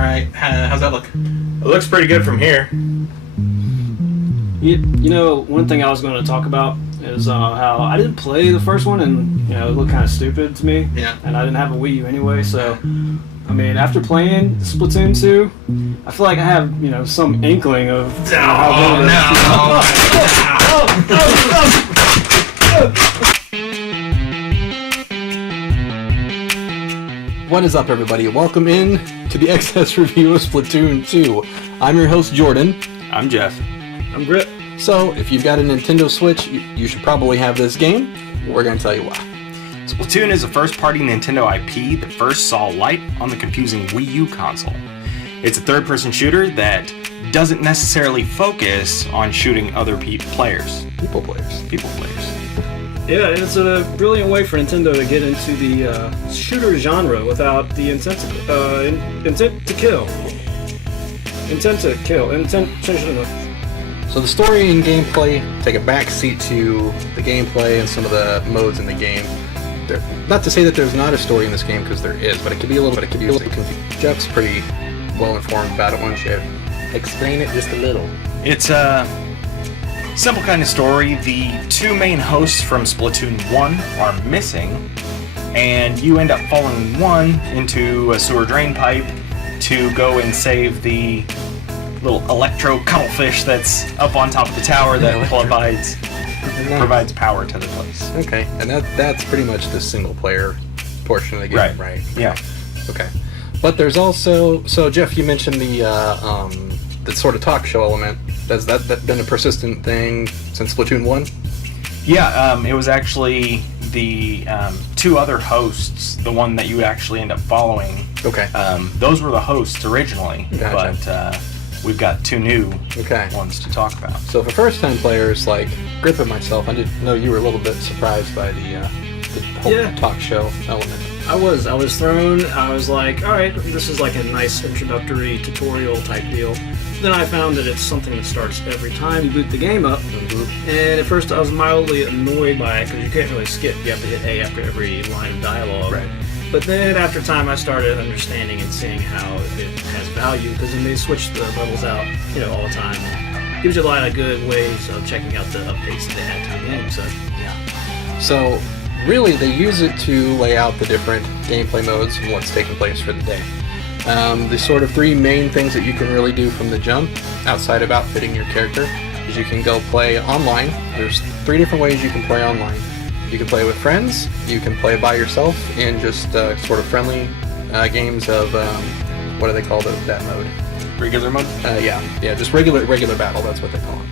right. How's that look? It looks pretty good from here. You know, one thing I was going to talk about is how I didn't play the first one, and you know, it looked kind of stupid to me. Yeah. And I didn't have a Wii U anyway, so I mean, after playing Splatoon 2, I feel like I have, you know, some inkling of how good it is. What is up, everybody? Welcome in to the XS review of Splatoon 2. I'm your host, Jordan. I'm Jeff. I'm Grit. So, if you've got a Nintendo Switch, you should probably have this game. We're going to tell you why. Splatoon is a first-party Nintendo IP that first saw light on the confusing Wii U console. It's a third-person shooter that doesn't necessarily focus on shooting other players. People players. Yeah, and it's a brilliant way for Nintendo to get into the shooter genre without the intent to kill. So the story and gameplay take a backseat to the gameplay and some of the modes in the game. Not to say that there's not a story in this game, because there is, but it could be a little confusing. Jeff's pretty well informed about it, won't you? Explain it just a little. It's a simple kind of story. The two main hosts from Splatoon 1 are missing, and you end up following one into a sewer drain pipe to go and save the little electro cuttlefish that's up on top of the tower that provides power to the place. Okay, and that's pretty much the single player portion of the game, right? Yeah. Okay. But there's also, so Jeff, you mentioned the sort of talk show element. Has that been a persistent thing since Splatoon 1? Yeah, it was actually the two other hosts, the one that you actually end up following. Okay. Those were the hosts originally, Gotcha. But we've got two new Okay. ones to talk about. So for first-time players like Grip and myself, I didn't know you were a little bit surprised by the whole talk show element. I was thrown. I was like, all right, this is like a nice introductory tutorial type deal. Then I found that it's something that starts every time you boot the game up. Mm-hmm. And at first I was mildly annoyed by it because you can't really skip. You have to hit A after every line of dialogue. Right. But then after time I started understanding and seeing how it has value, because then they switch the levels out, you know, all the time. It gives you a lot of good ways of checking out the updates that they had to the game. So yeah. So really, they use it to lay out the different gameplay modes and what's taking place for the day. The sort of three main things that you can really do from the jump, outside of outfitting your character, is you can go play online. There's three different ways you can play online. You can play with friends, you can play by yourself in just sort of friendly games of, what do they call that mode? Regular mode? Yeah, just regular battle, that's what they call it.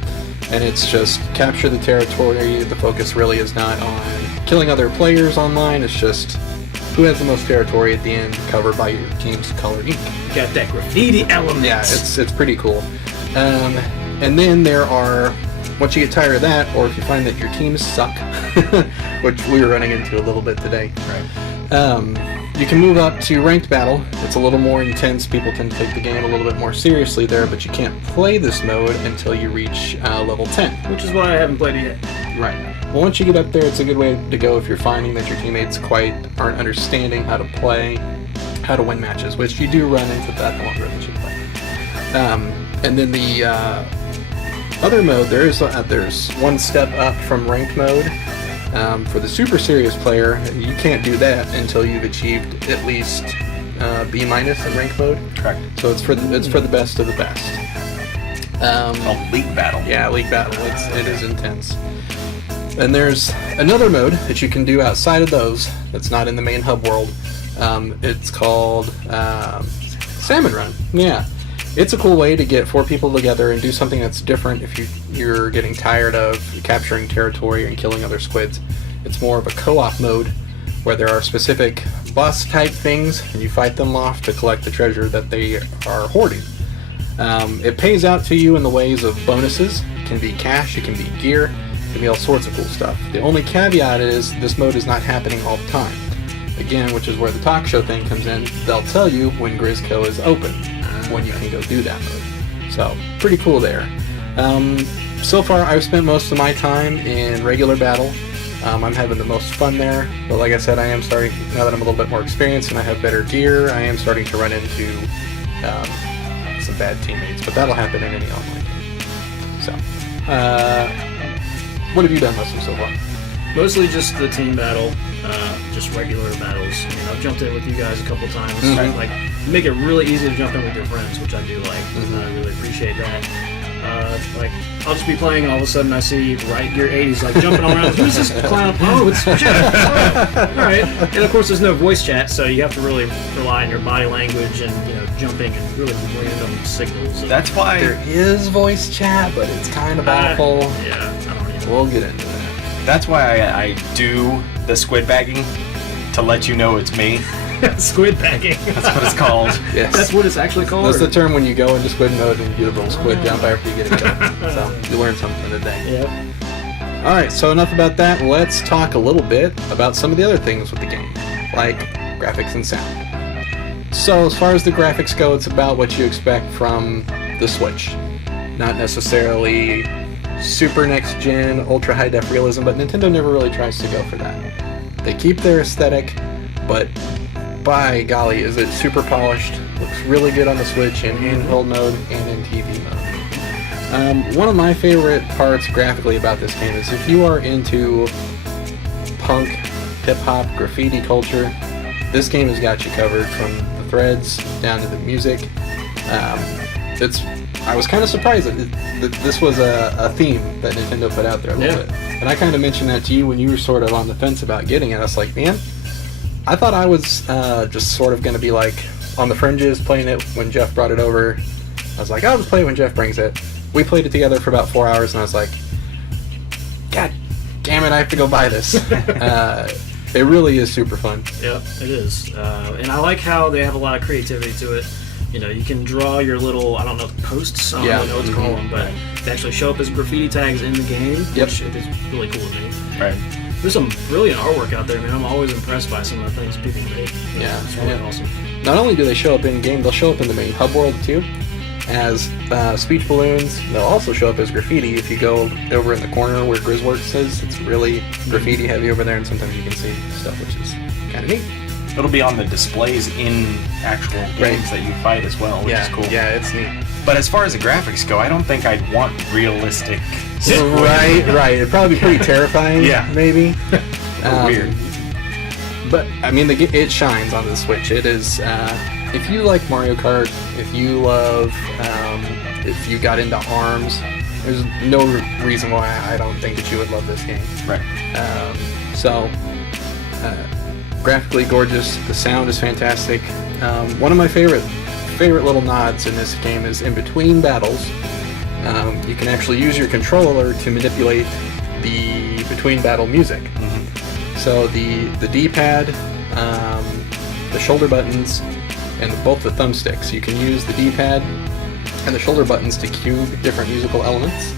And it's just capture the territory. The focus really is not on killing other players online, it's just who has the most territory at the end, covered by your team's color ink. You got that graffiti element. Yeah, it's pretty cool. And then there are, once you get tired of that, or if you find that your teams suck, which we were running into a little bit today, you can move up to ranked battle. It's a little more intense. People tend to take the game a little bit more seriously there, but you can't play this mode until you reach level 10. Which is why I haven't played it yet. Right. Well, once you get up there, it's a good way to go if you're finding that your teammates aren't understanding how to play, how to win matches, which you do run into that the longer that you play. And then the other mode, there's one step up from ranked mode. For the super serious player, you can't do that until you've achieved at least B- in ranked mode. Correct. So it's for the best of the best. Called League Battle. Yeah, League Battle. It is intense. And there's another mode that you can do outside of those that's not in the main hub world. It's called Salmon Run. Yeah. It's a cool way to get 4 people together and do something that's different if you're getting tired of capturing territory and killing other squids. It's more of a co-op mode where there are specific boss type things and you fight them off to collect the treasure that they are hoarding. It pays out to you in the ways of bonuses. It can be cash, it can be gear, it can be all sorts of cool stuff. The only caveat is this mode is not happening all the time. Again, which is where the talk show thing comes in. They'll tell you when Grizzco is open, when you can go do that mode. So, pretty cool there. So far, I've spent most of my time in regular battle. I'm having the most fun there, but like I said, I am starting, now that I'm a little bit more experienced and I have better gear, I am starting to run into some bad teammates, but that'll happen in any online game. So, what have you done mostly so far? Mostly just the team battle, just regular battles. I mean, I've jumped in with you guys a couple times. Like, you make it really easy to jump in with your friends, which I do like. I really appreciate that. Like, I'll just be playing, and all of a sudden I see Riot Gear 80s like jumping all around. Who's this clown? Oh, it's Jeff. All right. And of course, there's no voice chat, so you have to really rely on your body language and jumping and really random signals. That's why There is voice chat, but it's kind of awful. Yeah, I don't even. We'll get into that. That's why I do the squid bagging, to let you know it's me. Squid bagging. That's what it's called. Yes. That's what it's actually called. That's the term when you go into squid mode and you do the little squid jump after you get a kill. So you learn something today. Yep. Alright, so enough about that. Let's talk a little bit about some of the other things with the game, like graphics and sound. So as far as the graphics go, it's about what you expect from the Switch. Not necessarily super next gen, ultra high def realism, but Nintendo never really tries to go for that. They keep their aesthetic, but by golly, is it super polished. Looks really good on the Switch in handheld mode and in TV mode. One of my favorite parts graphically about this game is if you are into punk, hip-hop, graffiti culture, this game has got you covered from the threads down to the music. I was kind of surprised that this was a theme that Nintendo put out there a little bit. And I kind of mentioned that to you when you were sort of on the fence about getting it. I was like, man, I thought I was just sort of going to be like on the fringes playing it when Jeff brought it over. I was like, I'll just play it when Jeff brings it. We played it together for about 4 hours, and I was like, God damn it, I have to go buy this. It really is super fun. Yep, it is. And I like how they have a lot of creativity to it. You can draw your little, I don't know, posts, I don't know what to call them, but they actually show up as graffiti tags in the game, which is really cool to me. Right. There's some brilliant artwork out there, man. I'm always impressed by some of the things people make. Yeah, It's really awesome. Not only do they show up in-game, they'll show up in the main hub world, too, as speech balloons. They'll also show up as graffiti if you go over in the corner where Grizzworks is. It's really graffiti heavy over there, and sometimes you can see stuff, which is kind of neat. It'll be on the displays in actual games that you fight as well, which is cool. Yeah, it's neat. But as far as the graphics go, I don't think I'd want realistic squid. Right. It'd probably be pretty terrifying, maybe. Weird. But, I mean, it shines on the Switch. It is, if you like Mario Kart, if you love, if you got into ARMS, there's no reason why I don't think that you would love this game. Right. Graphically gorgeous. The sound is fantastic. One of my favorite little nods in this game is in between battles. You can actually use your controller to manipulate the between battle music. So the D-pad, the shoulder buttons, and both the thumbsticks. You can use the D-pad and the shoulder buttons to cue different musical elements.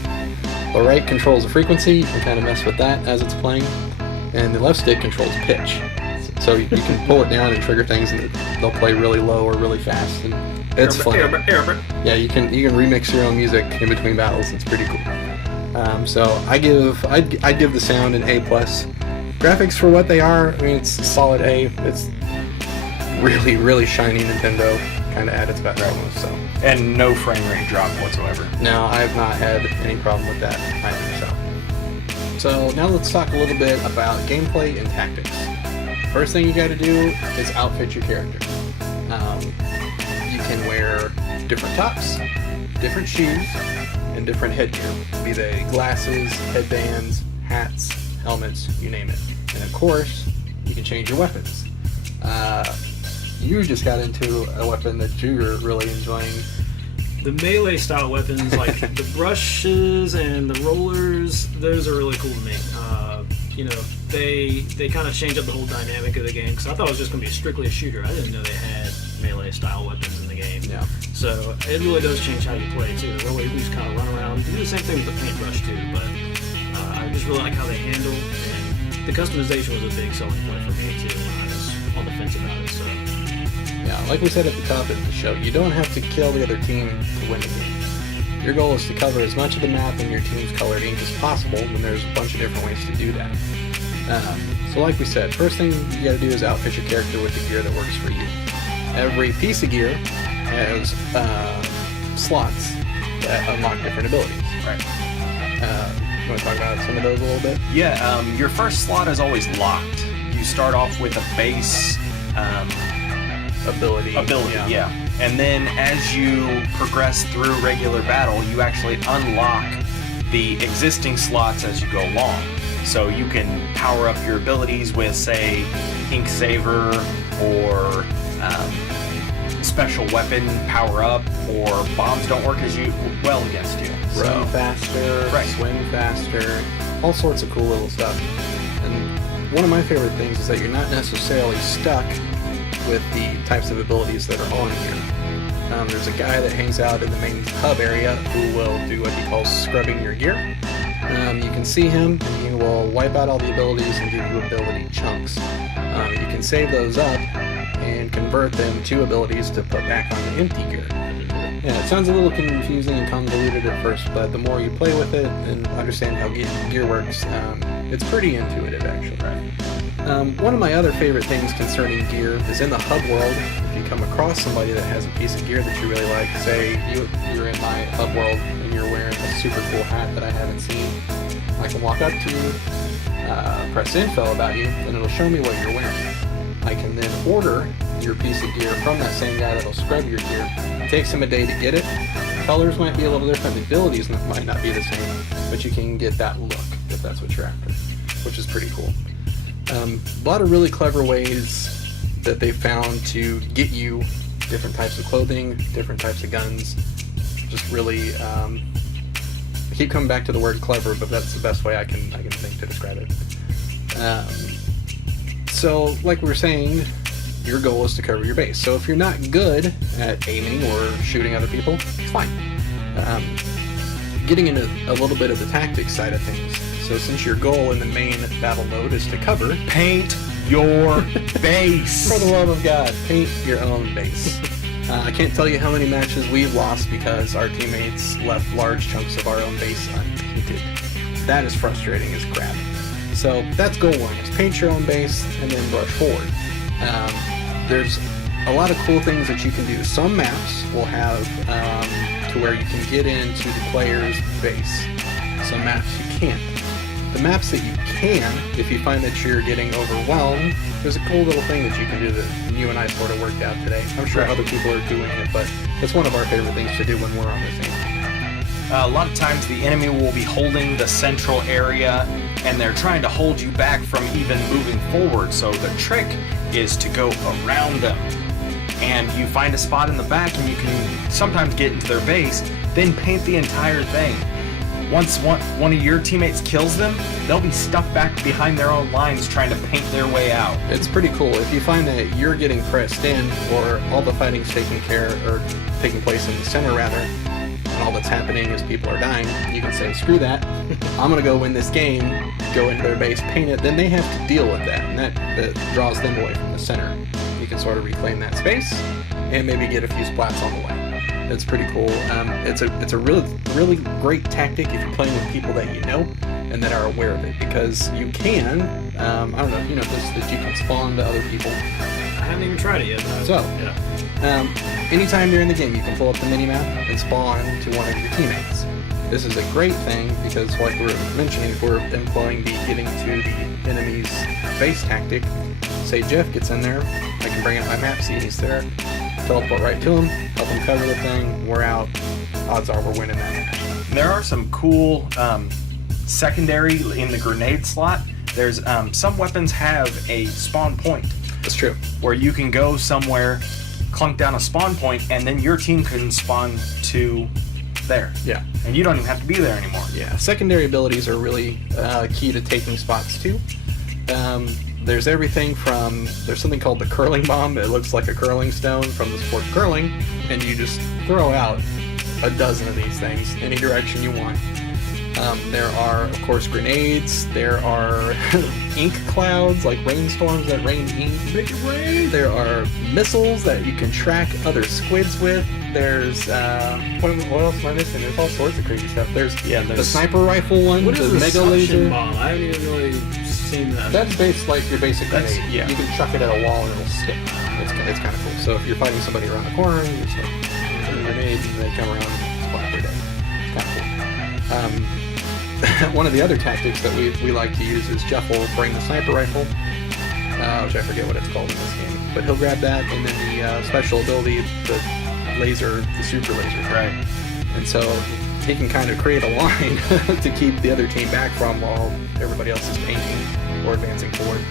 The right controls the frequency. You can kind of mess with that as it's playing, and the left stick controls pitch. So you can pull it down and trigger things, and they'll play really low or really fast, and it's fun. Yeah, you can remix your own music in between battles. It's pretty cool. So I'd give the sound an A+. Graphics for what they are, I mean, it's a solid A. It's really, really shiny Nintendo, kind of at its best almost. So. And no frame rate drop whatsoever. No, I have not had any problem with that either. So now let's talk a little bit about gameplay and tactics. First thing you got to do is outfit your character. You can wear different tops, different shoes, and different headgear. Be they glasses, headbands, hats, helmets, you name it. And of course, you can change your weapons. You just got into a weapon that you're really enjoying. The melee style weapons, like the brushes and the rollers, those are really cool to me. They kind of change up the whole dynamic of the game, because I thought it was just going to be strictly a shooter. I didn't know they had melee style weapons in the game. Yeah. So it really does change how you play too. The way you just kind of run around. You can do the same thing with the paintbrush too, but I just really like how they handle, and the customization was a big selling point for me too when I was on the fence about it. So. Yeah, like we said at the top of the show, you don't have to kill the other team to win the game. Your goal is to cover as much of the map in your team's colored ink as possible, and there's a bunch of different ways to do that. So like we said, first thing you gotta do is outfit your character with the gear that works for you. Every piece of gear has slots that unlock different abilities. Right. You want to talk about some of those a little bit? Yeah, your first slot is always locked. You start off with a base Ability. yeah. And then as you progress through regular battle, you actually unlock the existing slots as you go along. So you can power up your abilities with, say, Ink Saver or special weapon power up, or bombs don't work as well against you. Run faster, Right. swing faster, all sorts of cool little stuff. And one of my favorite things is that you're not necessarily stuck with the types of abilities that are on here. There's a guy that hangs out in the main hub area who will do what he calls scrubbing your gear. You can see him, and he will wipe out all the abilities and give you ability chunks. You can save those up and convert them to abilities to put back on the empty gear. Yeah, it sounds a little confusing and convoluted at first, but the more you play with it and understand how gear works, it's pretty intuitive, actually. One of my other favorite things concerning gear is in the hub world. If you come across somebody that has a piece of gear that you really like, say you're in my hub world and you're wearing a super cool hat that I haven't seen, I can walk up to you, press info about you, and it'll show me what you're wearing. I can then order your piece of gear from that same guy that'll scrub your gear. It takes him a day to get it. Colors might be a little different, the abilities might not be the same, but you can get that look if that's what you're after, which is pretty cool. A lot of really clever ways that they found to get you different types of clothing, different types of guns. Just really, I keep coming back to the word clever, but that's the best way I can think to describe it. So, like we were saying, your goal is to cover your base. So if you're not good at aiming or shooting other people, it's fine. Getting into a little bit of the tactics side of things. So since your goal in the main battle mode is to cover, Paint your base. for the love of God, paint your own base. I can't tell you how many matches we've lost because our teammates left large chunks of our own base unpainted. That is frustrating as crap. So that's goal one, is paint your own base and then rush forward. There's a lot of cool things that you can do. Some maps will have to where you can get into the player's base. Some maps you can't. The maps that you can, if you find that you're getting overwhelmed, there's a cool little thing that you can do that you and I sort of worked out today. I'm sure other people are doing it, but it's one of our favorite things to do when we're on the same team. A lot of times the enemy will be holding the central area and they're trying to hold you back from even moving forward. So the trick is to go around them. And you find a spot in the back and you can sometimes get into their base, then paint the entire thing. Once one of your teammates kills them, they'll be stuck back behind their own lines trying to paint their way out. It's pretty cool. If you find that you're getting pressed in, or all the fighting's taking place in the center rather, and all that's happening is people are dying, you can say, screw that, I'm gonna go win this game, go into their base, paint it, then they have to deal with that, and that draws them away from the center. You can sort of reclaim that space, and maybe get a few splats on the way. It's pretty cool. It's a really great tactic if you're playing with people that you know and that are aware of it, because you can, I don't know if you know this, that you can spawn to other people. I haven't even tried it yet. So, yeah. Anytime you're in the game, you can pull up the minimap and spawn to one of your teammates. This is a great thing because, like we were mentioning, if we're employing the getting to the enemy's base tactic, say Jeff gets in there, I can bring up my map, see he's there, teleport right to him, help him cover the thing, we're out. Odds are we're winning that match. There are some cool secondary in the grenade slot. There's some weapons have a spawn point. That's true. Where you can go somewhere, clunk down a spawn point, and then your team can spawn to there. Yeah. And you don't even have to be there anymore. Yeah, secondary abilities are really key to taking spots too. There's everything from, there's something called the curling bomb. It looks like a curling stone from the sport curling, and you just throw out a dozen of these things any direction you want. There are, of course, grenades. There are ink clouds, like rainstorms that rain ink. Make it rain! There are missiles that you can track other squids with. There's, what else am I missing? There's all sorts of crazy stuff. There's the sniper rifle one, What the is the mega suction laser. bomb? I haven't even really seen that. That's based like your basic That's- grenade. yeah. You can chuck it at a wall and it'll stick. It's it's kind of cool. So if you're fighting somebody around the corner, you just like grenade, and they come around and splat their day. It's kind of cool. One of the other tactics that we like to use is Jeff will bring the sniper rifle, which I forget what it's called in this game, but he'll grab that, and then the special ability, the laser, the super laser. Right. And so he can kind of create a line to keep the other team back from while everybody else is painting or advancing forward.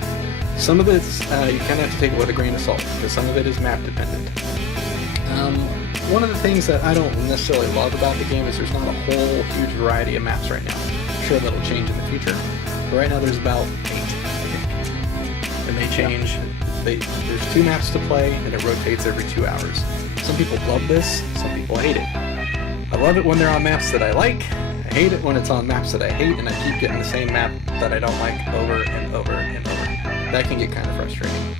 Some of it's, you kind of have to take it with a grain of salt, because some of it is map dependent. One of the things that I don't necessarily love about the game is there's not a whole huge variety of maps right now. I'm sure that'll change in the future. But right now there's about 8, I think. And they change. There's 2 maps to play, and it rotates every 2 hours. Some people love this, some people hate it. I love it when they're on maps that I like. I hate it when it's on maps that I hate, and I keep getting the same map that I don't like over and over and over. That can get kind of frustrating.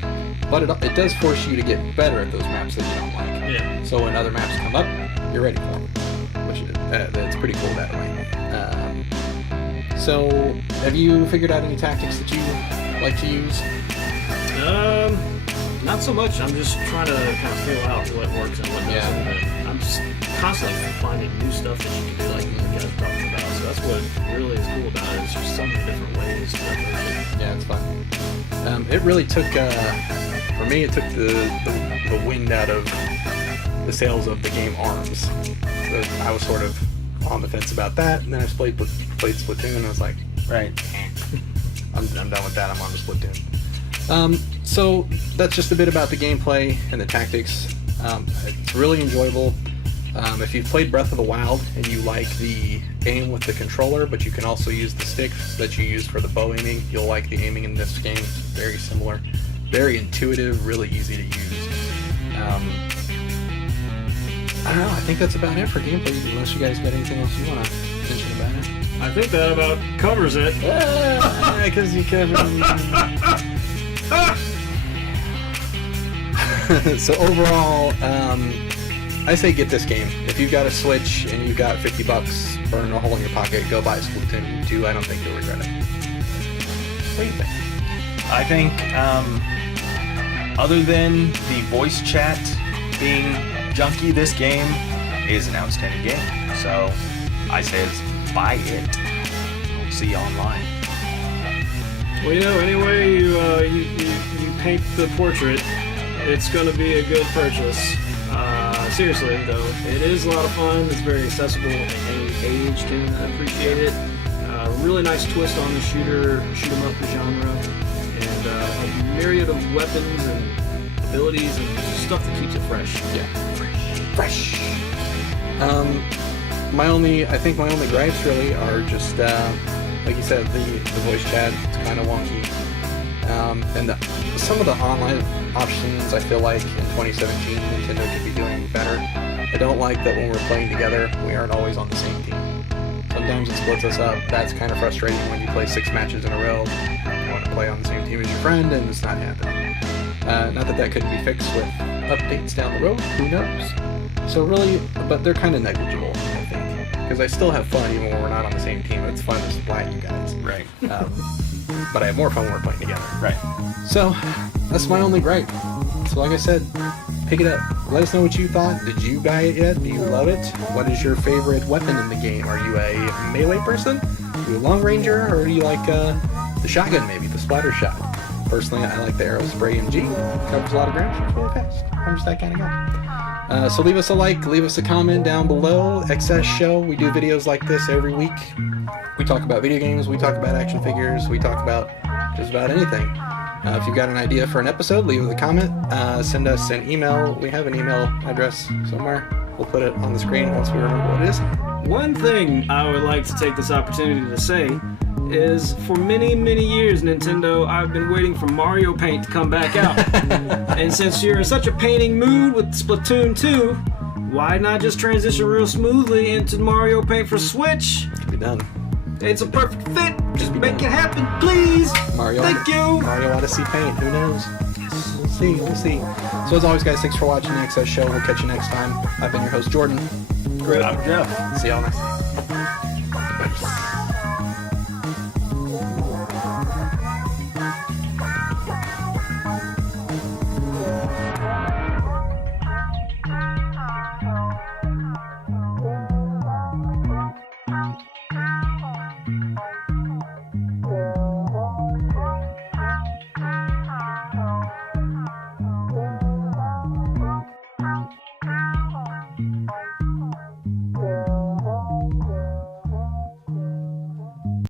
But it does force you to get better at those maps that you don't like. Yeah. So when other maps come up, you're ready for them, which that's pretty cool that way. So have you figured out any tactics that you like to use? Not so much. I'm just trying to kind of feel out what works and what doesn't. Yeah. I'm just constantly finding new stuff that you can do, like you guys are talking about. So that's what really is cool about it. It's just so many different ways to approach it. Yeah, it's fun. It really took, for me, it took the wind out of the sails of the game ARMS. I was sort of on the fence about that, and then I played Splatoon, and I was like, Right. I'm done with that. I'm on to Splatoon. So that's just a bit about the gameplay and the tactics. It's really enjoyable. If you've played Breath of the Wild and you like the aim with the controller, but you can also use the stick that you use for the bow aiming, you'll like the aiming in this game. It's very similar, very intuitive, really easy to use. I don't know, I think that's about it for gameplay, unless you guys got anything else you want to mention about it. I think that about covers it. Because you covered. So overall, I say get this game. If you've got a Switch and you've got $50 burning a hole in your pocket, go buy Splatoon 2. I don't think you'll regret it. What do you think? I think, other than the voice chat being junky, this game is an outstanding game. So I says buy it. See you online. Well, anyway you paint the portrait, it's going to be a good purchase. Seriously, though, it is a lot of fun. It's very accessible. Any age can appreciate it. Really nice twist on the shoot 'em up genre, and a myriad of weapons and abilities and just stuff that keeps it fresh. Yeah, fresh. I think my only gripes really are just like you said, the voice chat. It's kind of wonky, and some of the online options I feel like in 2017 Nintendo could be doing better. I don't like that when we're playing together we aren't always on the same team. Sometimes it splits us up. That's kind of frustrating when you play 6 matches in a row. You want to play on the same team as your friend and it's not happening. Not that couldn't be fixed with updates down the road, who knows. So really, but they're kind of negligible, I think, because I still have fun even when we're not on the same team. It's fun to splat you guys. Right. But I have more fun when we're playing together. Right. So that's my only gripe. So like I said, pick it up. Let us know what you thought. Did you buy it yet? Do you love it? What is your favorite weapon in the game? Are you a melee person? Are you a long ranger? Or do you like the shotgun maybe, the splatter shot? Personally, I like the arrow spray MG. Covers a lot of ground, shoots really fast. I'm just that kind of guy. So leave us a like, leave us a comment down below. XS Show, we do videos like this every week. We talk about video games, we talk about action figures, we talk about just about anything. If you've got an idea for an episode, leave us a comment. Send us an email. We have an email address somewhere. We'll put it on the screen once we remember what it is. One thing I would like to take this opportunity to say is for many, many years, Nintendo, I've been waiting for Mario Paint to come back out. And since you're in such a painting mood with Splatoon 2, why not just transition real smoothly into Mario Paint for Switch? It can be done. It's a perfect fit. Just make it happen, please. Mario. Thank you. Mario Odyssey Paint. Who knows? We'll see. So as always, guys, thanks for watching the XS Show. We'll catch you next time. I've been your host, Jordan. I'm Jeff. See y'all next time. Bye.